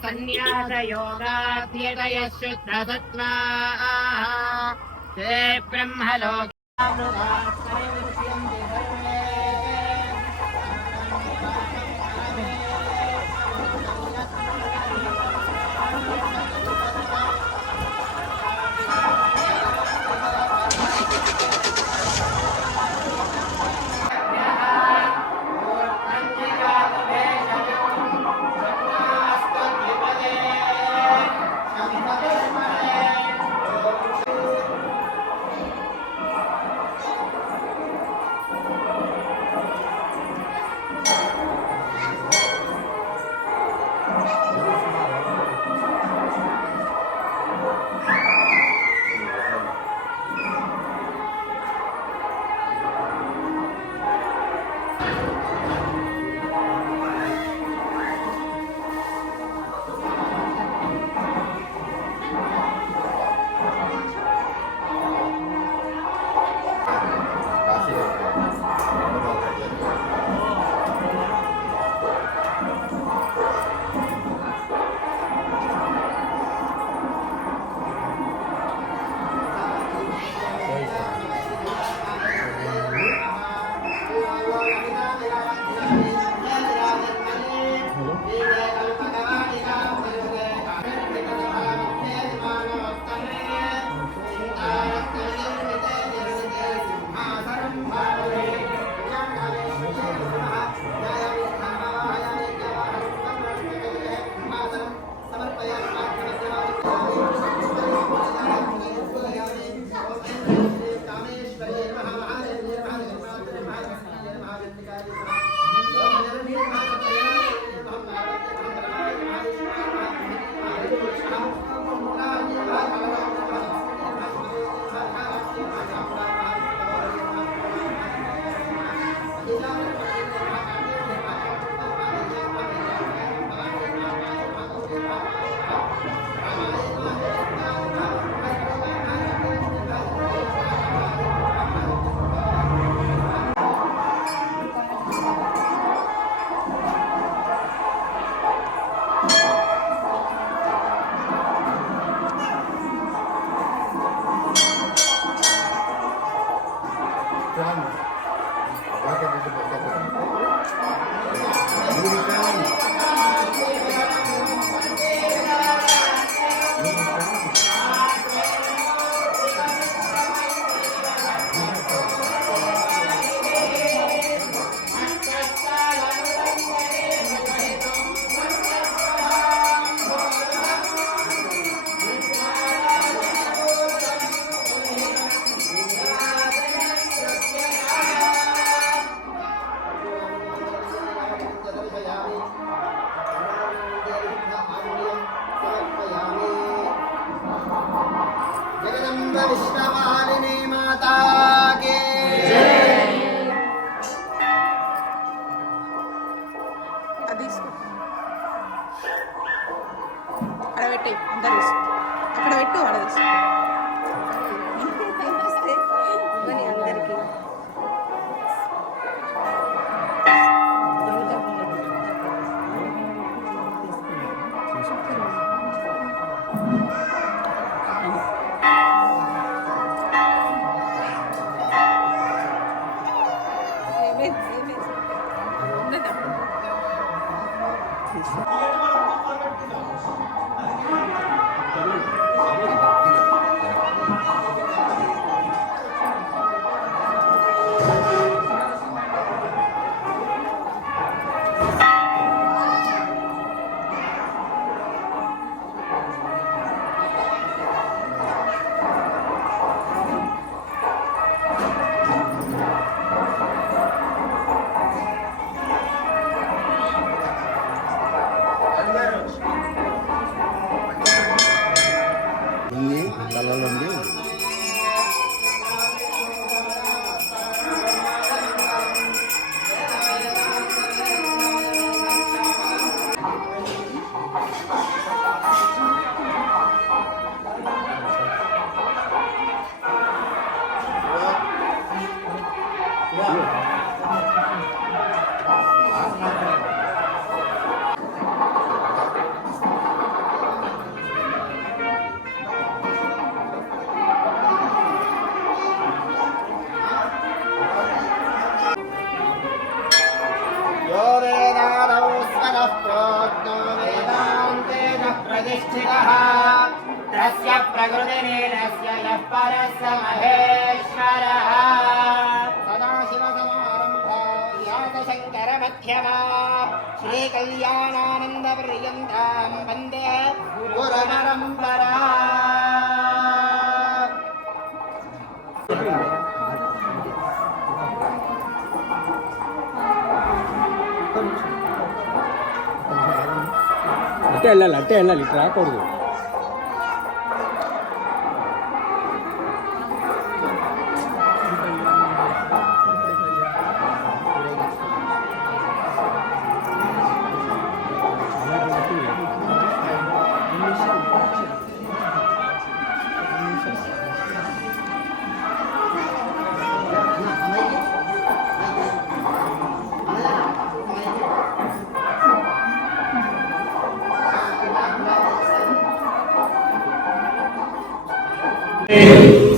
सन्न्यासयोगाध्यतयः शुद्धसत्त्वाः ते ब्रह्मलोके प्रतिष्ठितः तस्य प्रकृतिरेणस्य यः परस्य महेश्वरः सदाशिवसमारम्भायातशङ्करमध्यमाम् श्रीकल्याणानन्दपर्यन्ताम् वन्दे गुरुपरम्पराम्। అట్టే వెళ్ళాలి ఇటు రాకూడదు.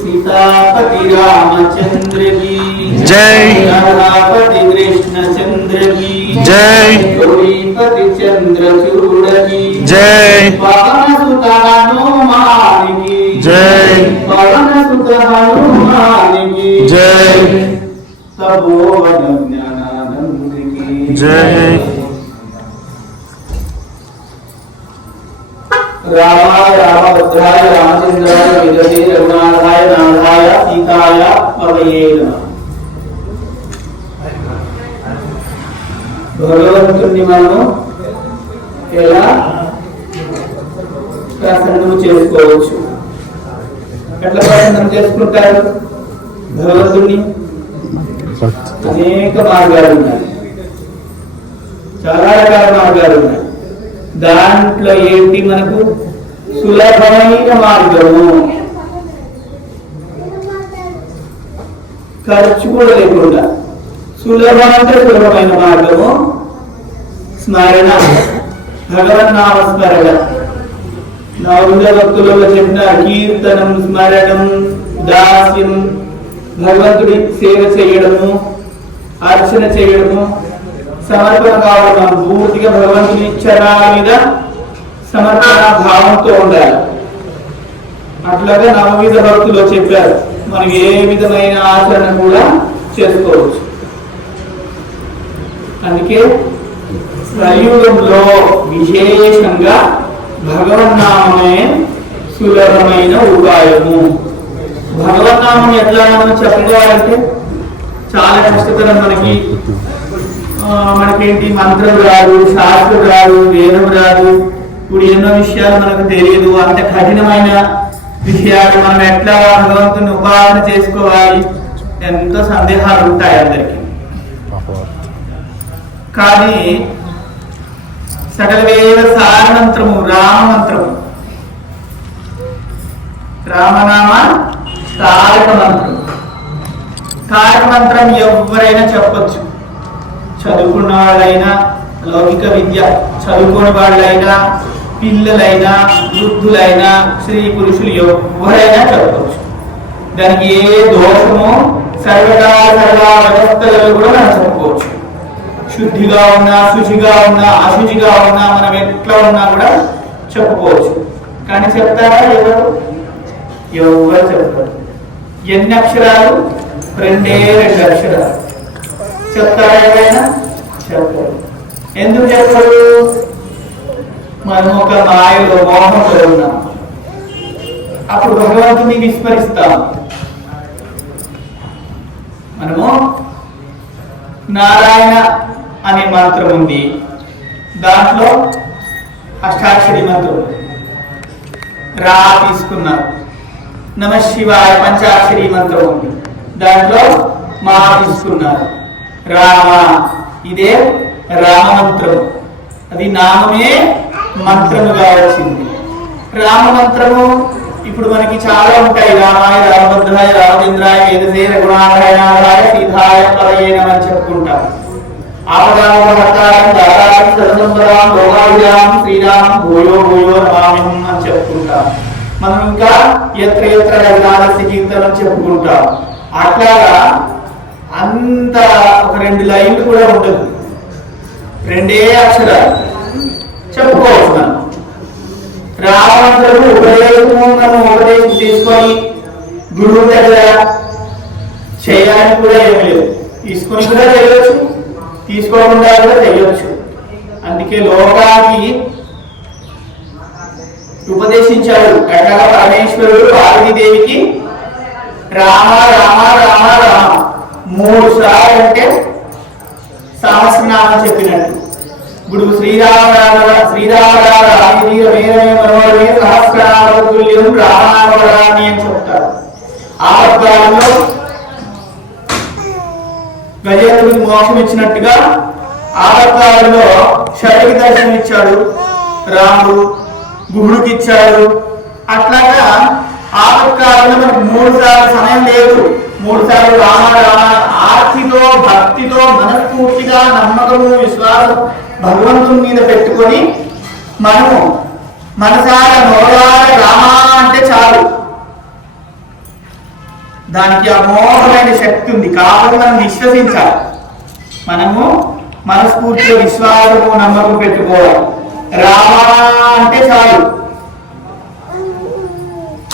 सीतापति रामचंद्र की जय। राधापति कृष्णचंद्र की जय। गौरीपति चंद्रचूड़ की जय। पवन सुत हनुमान की जय। पवन सुत हनुमान की जय। तपोवन ज्ञानानंद की जय। रामाय रामभद्राय रामचंद्राय विदते रघुनाथाय नाथाय सीताय पतये नमः। భగవంతుని మనము ఎలా ప్రసన్నం చేసుకోవచ్చు? ఎట్లా ప్రసన్నం చేసుకుంటారు భగవంతుని? అనేక మార్గాలు ఉన్నాయి, చాలా రకాల మార్గాలు ఉన్నాయి. దాంట్లో ఏంటి మనకు సులభమైన మార్గము, ఖర్చు కూడా లేకుండా సులభమైన మార్గము స్మరణ, భగవన్నామ స్మరణ. నవవిధ భక్తులలో చెప్పిన కీర్తనం, స్మరణం, దాస్యం, భగవంతుడి సేవ చేయడము, అర్చన చేయడము, సమర్పణ కావడం, పూర్తిగా భగవంతుని చరణాల మీద సమర్పణ భావంతో ఉండాలి. అట్లాగా నవవిధ భక్తులు చెప్పారు, మనకి ఏ విధమైన ఆచరణ కూడా చేసుకోవచ్చు. అందుకే కలియుగంలో విశేషంగా భగవన్నామమే సులభమైన ఉపాయము. భగవన్నామం ఎట్లా మనం చెప్పుకోవాలంటే చాలా కష్టతరం. మనకేంటి మంత్రం రాదు, శాస్త్రం రాదు, వేదం రాదు, ఇప్పుడు ఎన్నో విషయాలు మనకు తెలియదు. అంత కఠినమైన విషయాలు మనం ఎట్లా భగవంతుని ఉపాసన చేసుకోవాలి, ఎంతో సందేహాలు ఉంటాయి అందరికి. కానీ సకల వేద సారమంత్రము రామమంత్రము, రామనామ తారక మంత్రం. తారక మంత్రం ఎవరైనా చెప్పచ్చు, చదువుకున్న వాళ్ళైనా, లౌకిక విద్య చదువుకునే వాళ్ళైనా, పిల్లలైనా, వృద్ధులైనా, స్త్రీ పురుషులు ఎవరైనా చెప్పవచ్చు. దానికి ఏ దోషము సర్వకాల సర్వ వ్యవస్థలలో కూడా మనం చెప్పుకోవచ్చు. శుద్ధిగా ఉన్నా, శుచిగా ఉన్నా, అశుచిగా ఉన్నా, మనం ఎట్లా ఉన్నా కూడా చెప్పుకోవచ్చు. కానీ చెప్తారా ఎవరు? ఎవరు చెప్తారు? ఎన్ని అక్షరాలు? రెండే 2 అక్షరాలు. చెప్తారా ఎవరైనా? చెప్పారు. ఎందుకు చెప్పరు? మనం ఒక మాయలో, మోహంలో ఉన్నాం. అప్పుడు భగవంతుని విస్మరిస్తాం. మనము నారాయణ అనే మంత్రం ఉంది, దాంట్లో అష్టాక్షరి మంత్రం రా తీసుకున్నారు. నమ శివాయ పంచాక్షరి మంత్రం ఉంది, దాంట్లో మా తీసుకున్నారు. రామ, ఇదే రామ మంత్రం. అది నామమే మంత్రముగా వచ్చింది. రామ మంత్రము ఇప్పుడు మనకి చాలా ఉంటాయి. రామాయ రామభద్రాయ రామచంద్రాయ వేదసే రఘునాథాయ నాథాయ సీతాయ పదయే నమః అని చెప్పుకుంటాం. ఆపదామహర్తారం దాతారం సర్వసంపదాం లోకాభిరామం శ్రీరామం భూయో భూయో నమామ్యహం అని చెప్పుకుంటాం. మనం ఇంకా ఎత్ర ఎత్ర రఘునాథస్య కీర్తనం చెప్పుకుంటాం. అట్లాగా అంత ఒక 2 లైన్లు కూడా ఉండదు, 2 అక్షరాలు. తీసుకొని గురువు దగ్గర చేయడానికి కూడా ఏమీ లేదు. తీసుకొని కూడా చేయవచ్చు, తీసుకోకుండా కూడా చేయవచ్చు. అందుకే లోకానికి ఉపదేశించాడు. ఎట్లాగా పరమేశ్వరుడు పార్వతీదేవికి రామ రామ రామ రామ 3 సార్లు అంటే సహస్రనామం చెప్పినట్టు. ఇప్పుడు శ్రీరామ రామ శ్రీరామ రామ రామవీర వీరమే మనోరమే సహస్రనామతుల్యం రామావరామి అని చెప్తారు. ఆ కాలంలో గజేంద్రుడికి మోక్షం ఇచ్చినట్టుగా ఆపత్కాలంలో శబరికి దర్శనం ఇచ్చాడు రాముడు, గుహుడికి ఇచ్చాడు. అట్లాగా ఆపత్కాలంలో మనకు 3 సార్లు సమయం లేదు. 3 సార్లు రామ రామ ఆర్తితో భక్తితో మనస్ఫూర్తిగా నమ్మకము విశ్వాసం భగవంతుని మీద పెట్టుకొని మనము మనసార నోరార రామ అంటే చాలు. దానికి అమోఘమైన శక్తి ఉంది కాబట్టి మనం విశ్వసించాలి. మనము మనస్ఫూర్తిగా విశ్వాసము నమ్మకం పెట్టుకోవాలి. రామ అంటే చాలు,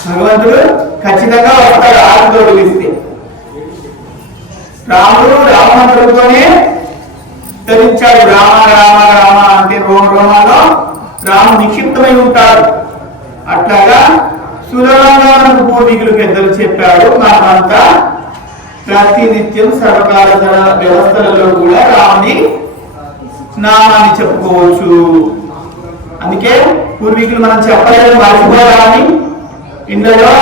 భగవంతుడు ఖచ్చితంగా వస్తాడు. ఆశతో పిలిస్తే రాముడు రామమంత్రంతోనే ధరించాడు. రామ రామ రామ అంటే రోమాలో రాము నిక్షిప్తమై ఉంటాడు. అట్లాగా సులభంగా మనకు పూర్వీకులు పెద్దలు చెప్పాడు. మనమంతా ప్రతినిత్యం సర్వకాల వ్యవస్థలలో కూడా రాముని నామాన్ని చెప్పుకోవచ్చు. అందుకే పూర్వీకులు మనం చెప్పలేదు మర్చిపోవాలని ఇందులో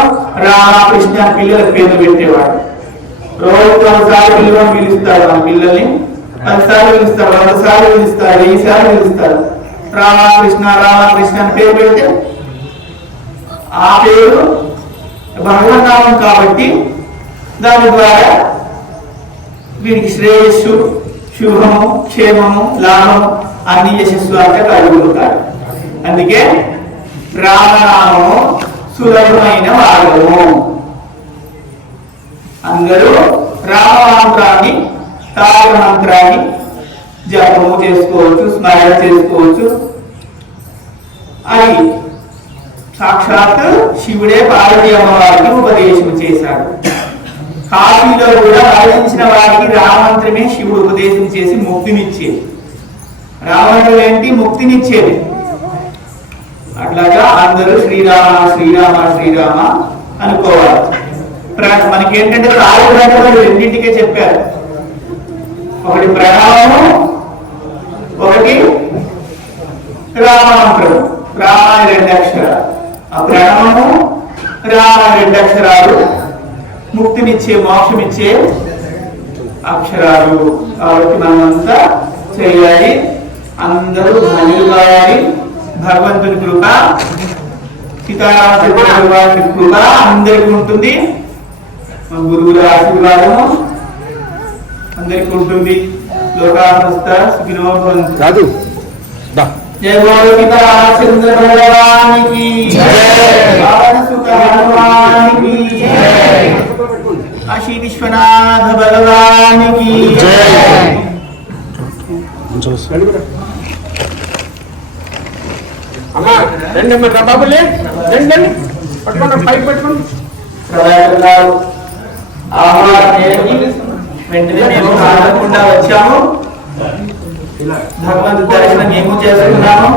రామకృష్ణ పిల్లలకు పేర్లు పెట్టేవాడు. రోజు 10 సార్లు పిల్లలను పిలుస్తారు. మన పిల్లల్ని 10 సార్లు పిలుస్తారు, 100 సార్లు పిలుస్తారు, 1000 సార్లు పిలుస్తారు. రామకృష్ణ రామకృష్ణ అని పేరు పెడితే ఆ పేరు భగవన్నామం కాబట్టి దాని ద్వారా వీరికి శ్రేయస్సు, శుభము, క్షేమము, లాభము అన్ని యశస్సు అంటే కలుగుతారు. అందుకే రామనామము సులభమైన మార్గము. అందరూ రామమంత్రాన్ని తారక మంత్రాన్ని జపము చేసుకోవచ్చు, స్మరణ చేసుకోవచ్చు. అది సాక్షాత్ శివుడే పార్వతీ అమ్మవారికి ఉపదేశం చేశాడు. కాశీలో కూడా మరణించిన వారికి రామమంత్రమే శివుడు ఉపదేశం చేసి ముక్తినిచ్చేది. రామమంత్రం ఏంటి? ముక్తినిచ్చేది. అట్లాగా అందరూ శ్రీరామ శ్రీరామ శ్రీరామ అనుకోవాలి. మనకేంటంటే తారక రెండింటికే చెప్పారు. ఒకటి ప్రణామము, ఒకటి రామమంత్రం. రామ 2 అక్షరాలు, ఆ ప్రణామము రామ 2 అక్షరాలు ముక్తినిచ్చే మోక్షమిచ్చే అక్షరాలు. కాబట్టి మనమంతా చేయాలి. అందరూ ధనులు కావాలి. భగవంతుని కృప, సీతారామచంద్ర వారి కృప అందరికీ ఉంటుంది. మా గురువుల ఆశీర్వాదము అందరికీ ఉంటుంది. లోకాసమస్త సుఖినో భవంతు. జయ బోలో సీతారామచంద్ర భగవానికి జై, పవన సుత హనుమానికి జై, కాశీ విశ్వనాథ భగవానికి జై. వెంటనే మేము మాట్లాడకుండా వచ్చాము. భగవంతు దర్శనం మేము చేసుకున్నాము.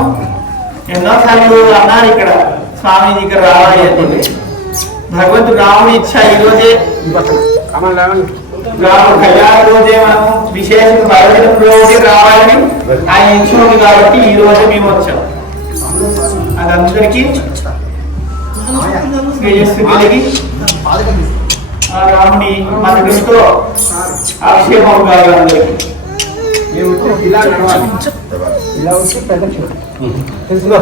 ఎన్నోసార్లు అన్నారు ఇక్కడ స్వామీజీ ఇక్కడ రావాలి అని. భగవంతుడు రాముని ఇచ్చ ఈ రోజే రాము కళ్యాణ రోజే మనం విశేషం పర్వదినం రోజే రావాలని ఆయన ఇచ్చింది కాబట్టి ఈ రోజు మేము వచ్చాం. అదందరికీ శ్రేయస్సు కలిగి ఆ రాముని మన దృష్టితో ఆక్షేపం కాదు. అందరికీ ఇలా వచ్చి ప్రదక్షిణ తెలుసుగా.